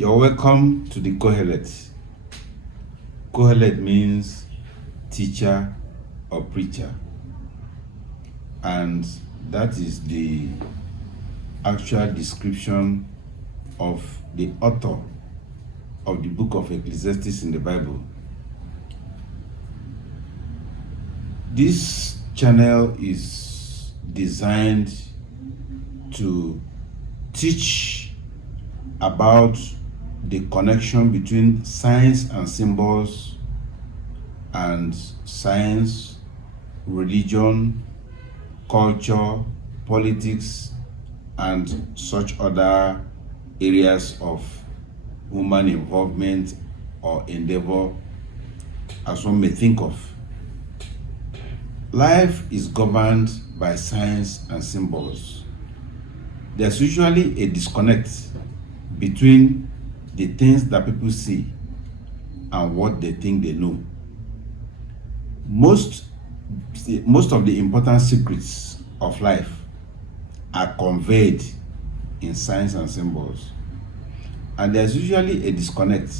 You're welcome to the Kohelet. Kohelet means teacher or preacher, and that is the actual description of the author of the book of Ecclesiastes in the Bible. This channel is designed to teach about the connection between signs and symbols and science, religion, culture, politics, and such other areas of human involvement or endeavor as one may think of. Life is governed by signs and symbols. There's usually a disconnect between the things that people see and what they think they know. Most of the important secrets of life are conveyed in signs and symbols. And there's usually a disconnect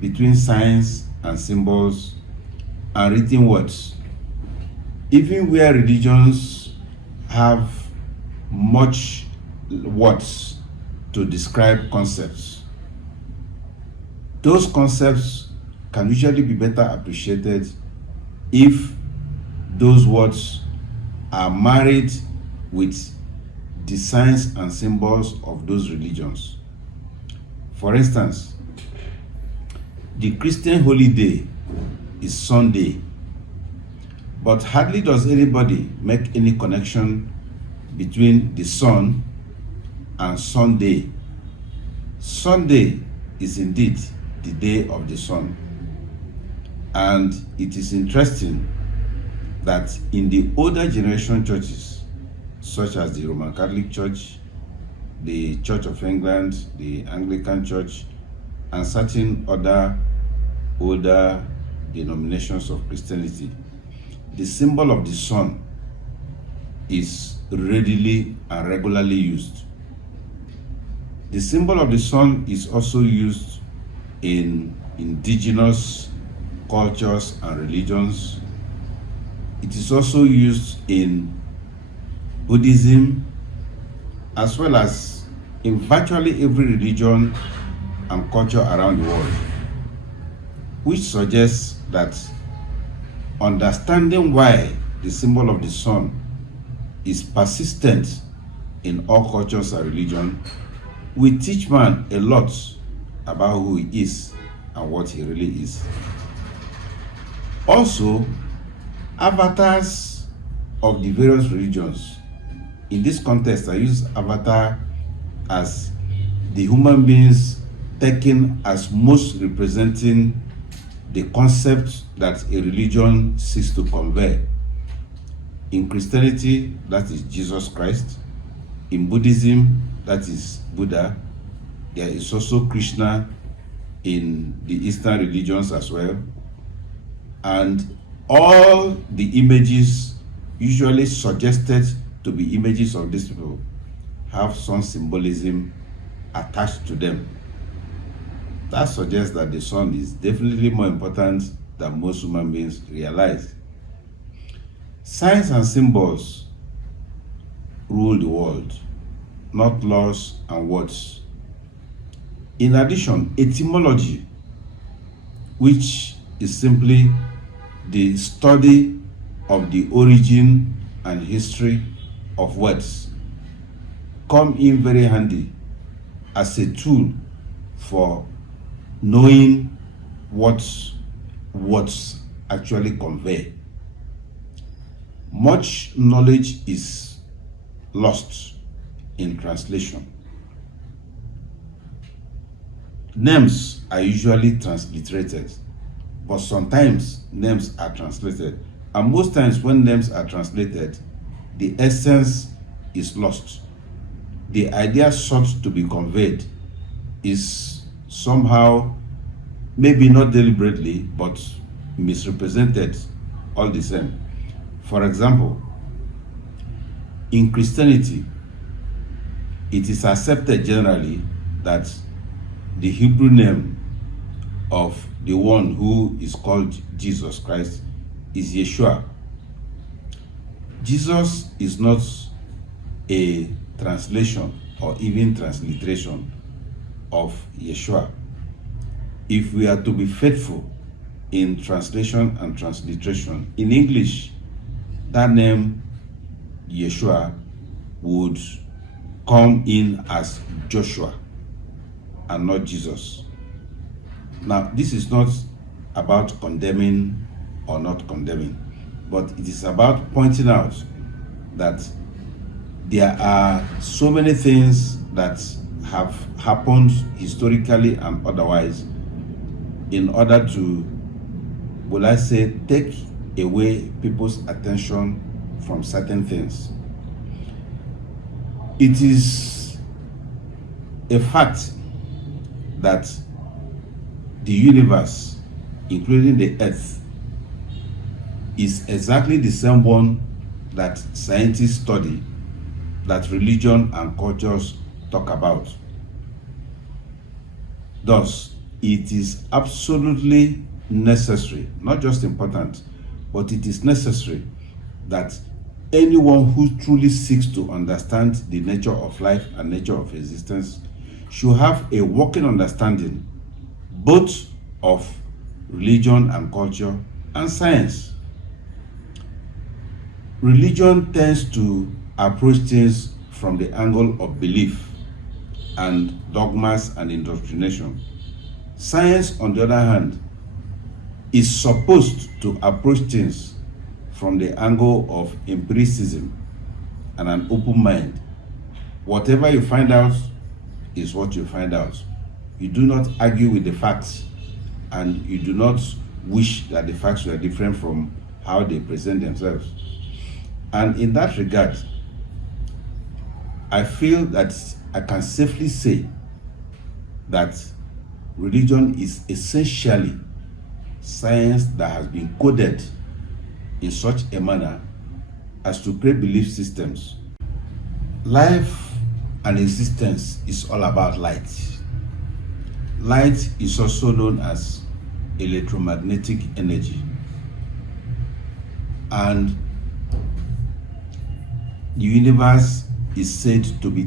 between signs and symbols and written words. Even where religions have much words to describe concepts, those concepts can usually be better appreciated if those words are married with the signs and symbols of those religions. For instance, the Christian holiday is Sunday, but hardly does anybody make any connection between the sun and Sunday. Sunday is indeed the day of the sun. And it is interesting that in the older generation churches, such as the Roman Catholic Church, the Church of England, the Anglican Church, and certain other older denominations of Christianity, the symbol of the sun is readily and regularly used. The symbol of the sun is also used in indigenous cultures and religions. It is also used in Buddhism, as well as in virtually every religion and culture around the world, which suggests that understanding why the symbol of the sun is persistent in all cultures and religion will teach man a lot about who he is and what he really is. Also, avatars of the various religions. In this context, I use avatar as the human beings taken as most representing the concept that a religion seeks to convey. In Christianity, that is Jesus Christ. In Buddhism, that is Buddha. There is also Krishna in the Eastern religions as well. And all the images usually suggested to be images of these people have some symbolism attached to them. That suggests that the sun is definitely more important than most human beings realize. Signs and symbols rule the world, not laws and words. In addition, etymology, which is simply the study of the origin and history of words, come in very handy as a tool for knowing what words actually convey. Much knowledge is lost in translation. Names are usually transliterated, but sometimes names are translated. And most times when names are translated, the essence is lost. The idea sought to be conveyed is somehow, maybe not deliberately, but misrepresented all the same. For example, in Christianity, it is accepted generally that the Hebrew name of the one who is called Jesus Christ is Yeshua. Jesus is not a translation or even transliteration of Yeshua. If we are to be faithful in translation and transliteration, in English, that name Yeshua would come in as Joshua and not Jesus. Now, this is not about condemning or not condemning, but it is about pointing out that there are so many things that have happened historically and otherwise in order to, will I say, take away people's attention from certain things. It is a fact that the universe, including the earth, is exactly the same one that scientists study, that religion and cultures talk about. Thus, it is absolutely necessary, not just important, but it is necessary that anyone who truly seeks to understand the nature of life and nature of existence should have a working understanding both of religion and culture and science. Religion tends to approach things from the angle of belief and dogmas and indoctrination. Science, on the other hand, is supposed to approach things from the angle of empiricism and an open mind. Whatever you find out is what you find out. You do not argue with the facts, and you do not wish that the facts were different from how they present themselves. And in that regard, I feel that I can safely say that religion is essentially science that has been coded in such a manner as to create belief systems. Life and existence is all about light. Light is also known as electromagnetic energy. And the universe is said to be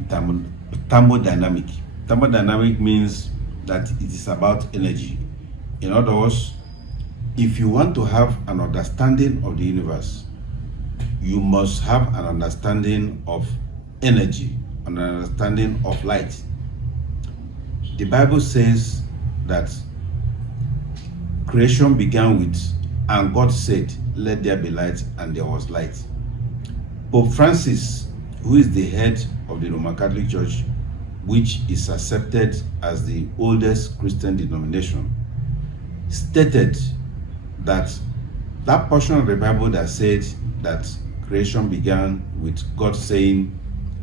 thermodynamic. Thermodynamic means that it is about energy. In other words, if you want to have an understanding of the universe, you must have an understanding of energy, an understanding of light. The Bible says that creation began with, and God said, "Let there be light," and there was light. Pope Francis, who is the head of the Roman Catholic Church, which is accepted as the oldest Christian denomination, stated that that portion of the Bible that said that creation began with God saying,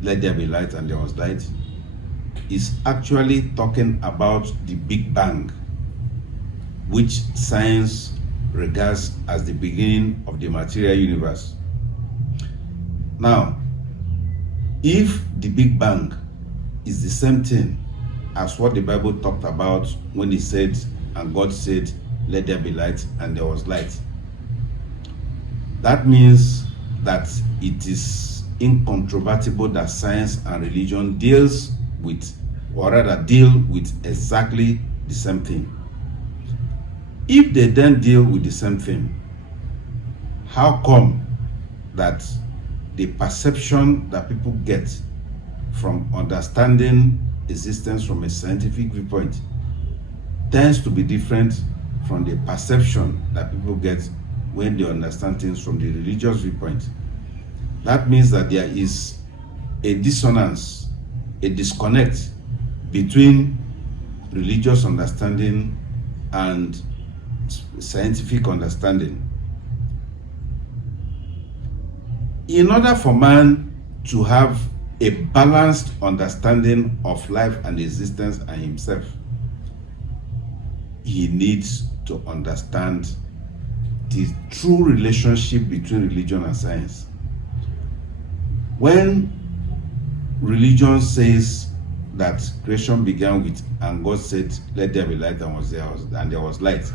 "Let there be light," and there was light, is actually talking about the Big Bang, which science regards as the beginning of the material universe. Now, if the Big Bang is the same thing as what the Bible talked about when it said, and God said, "Let there be light," and there was light, that means that it is incontrovertible that science and religion deal with exactly the same thing. If they then deal with the same thing, how come that the perception that people get from understanding existence from a scientific viewpoint tends to be different from the perception that people get when they understand things from the religious viewpoint? That means that there is a dissonance, a disconnect between religious understanding and scientific understanding. In order for man to have a balanced understanding of life and existence and himself, he needs to understand the true relationship between religion and science. When religion says that creation began with, and God said, "Let there be light," and there was light.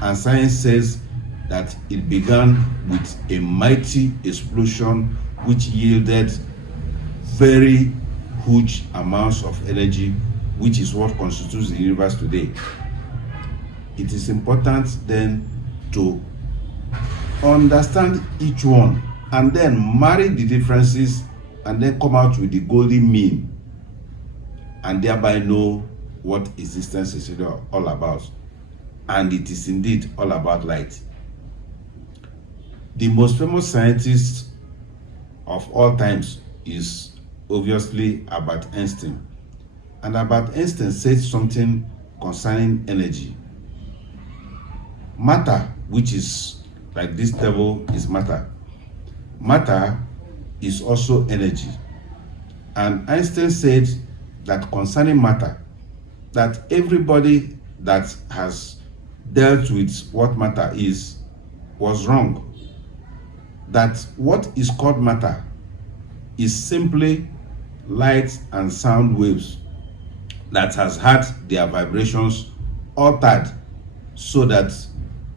And science says that it began with a mighty explosion which yielded very huge amounts of energy, which is what constitutes the universe today. It is important then to understand each one and then marry the differences and then come out with the golden mean, and thereby know what existence is all about. And it is indeed all about light. The most famous scientist of all times is obviously Albert Einstein. And Albert Einstein said something concerning energy. Matter, which is like this table, is matter. Matter is also energy. And Einstein said that concerning matter, that everybody that has dealt with what matter is was wrong. That what is called matter is simply light and sound waves that has had their vibrations altered so that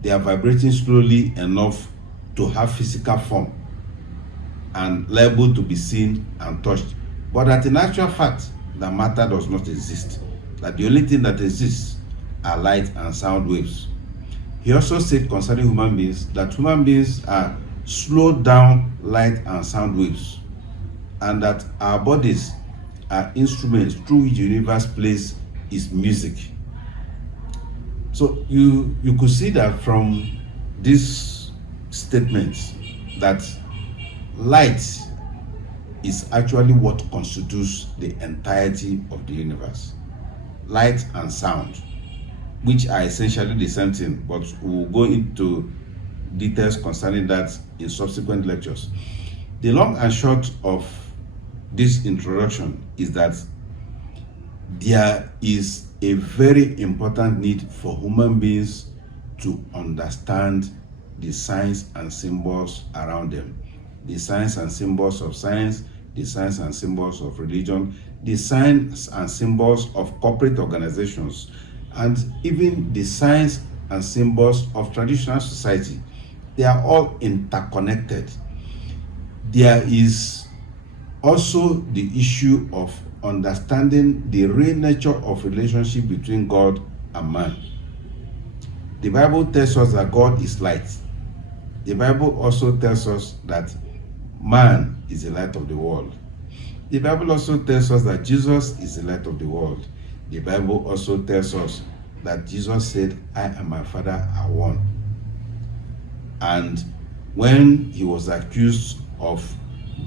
they are vibrating slowly enough to have physical form and liable to be seen and touched. But that in actual fact, the matter does not exist. That the only thing that exists are light and sound waves. He also said concerning human beings that human beings are slowed down light and sound waves, and that our bodies are instruments through which the universe plays its music. So you could see that from these statements that light is actually what constitutes the entirety of the universe. Light and sound, which are essentially the same thing, but we'll go into details concerning that in subsequent lectures. The long and short of this introduction is that there is a very important need for human beings to understand the signs and symbols around them. The signs and symbols of science, the signs and symbols of religion, the signs and symbols of corporate organizations, and even the signs and symbols of traditional society. They are all interconnected. There is also the issue of understanding the real nature of relationship between God and man. The Bible tells us that God is light. The Bible also tells us that man is the light of the world. The Bible also tells us that Jesus is the light of the world. The Bible also tells us that Jesus said, "I and my Father are one." And when he was accused of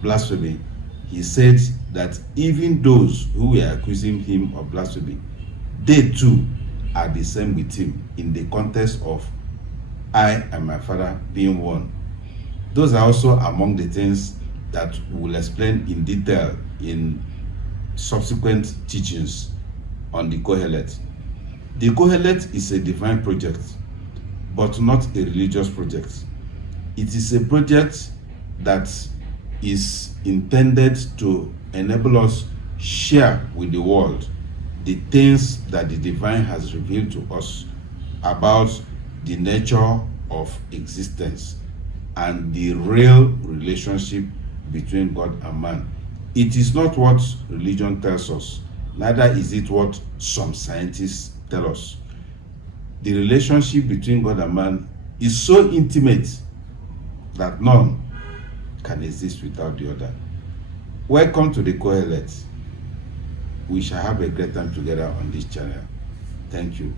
blasphemy, he said that even those who were accusing him of blasphemy, they too are the same with him in the context of I and my Father being one. Those are also among the things that we will explain in detail in subsequent teachings on the Kohelet. The Kohelet is a divine project, but not a religious project. It is a project that is intended to enable us share with the world the things that the divine has revealed to us about the nature of existence and the real relationship between God and man. It is not what religion tells us, neither is it what some scientists tell us. The relationship between God and man is so intimate that none can exist without the other. Welcome to the Kohelet. We shall have a great time together on this channel. Thank you.